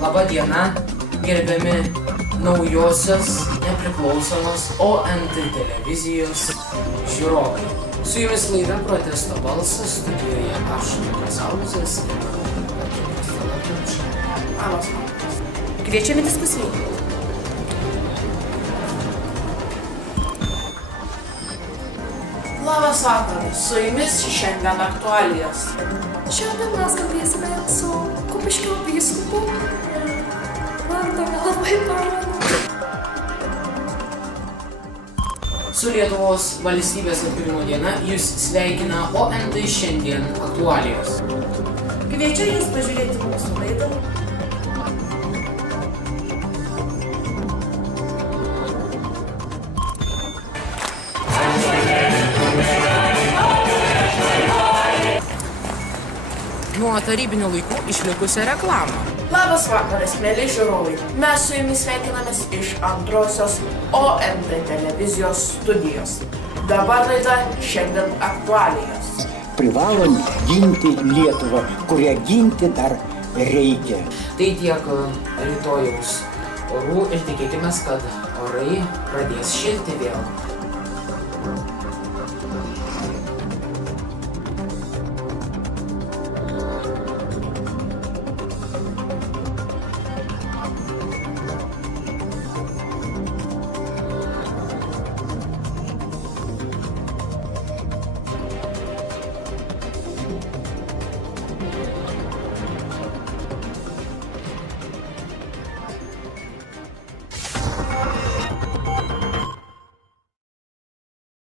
Labą dieną, gerbiami naujosios nepriklausomos ONT televizijos žiūrovai. Su jumis laida Protesto balsas, studijoje aš Lukas Augustas ir Labas. Kviečiame diskusijai. Labas vakaras, su jumis šiandien aktualijos. Šiandien mes kalbėsime su Kupiškio vyskupu. Vardą nelabai pamenu. Su Lietuvos valstybės atkūrimo diena jūs sveikina ONT šiandien aktualijos. Kviečiu jūs pažiūrėti mūsų laidą. Nuo tarybinių laikų išlikusią reklamą. Labas vakaras, mėly žiūrovai. Mes su jumis sveikinamės iš antrosios ONT televizijos studijos. Dabar laida šiandien aktualijos. Privalom ginti Lietuvą, kurią ginti dar reikia. Tai tiek rytojaus orų ir tikėkime, kad orai pradės šilti vėl.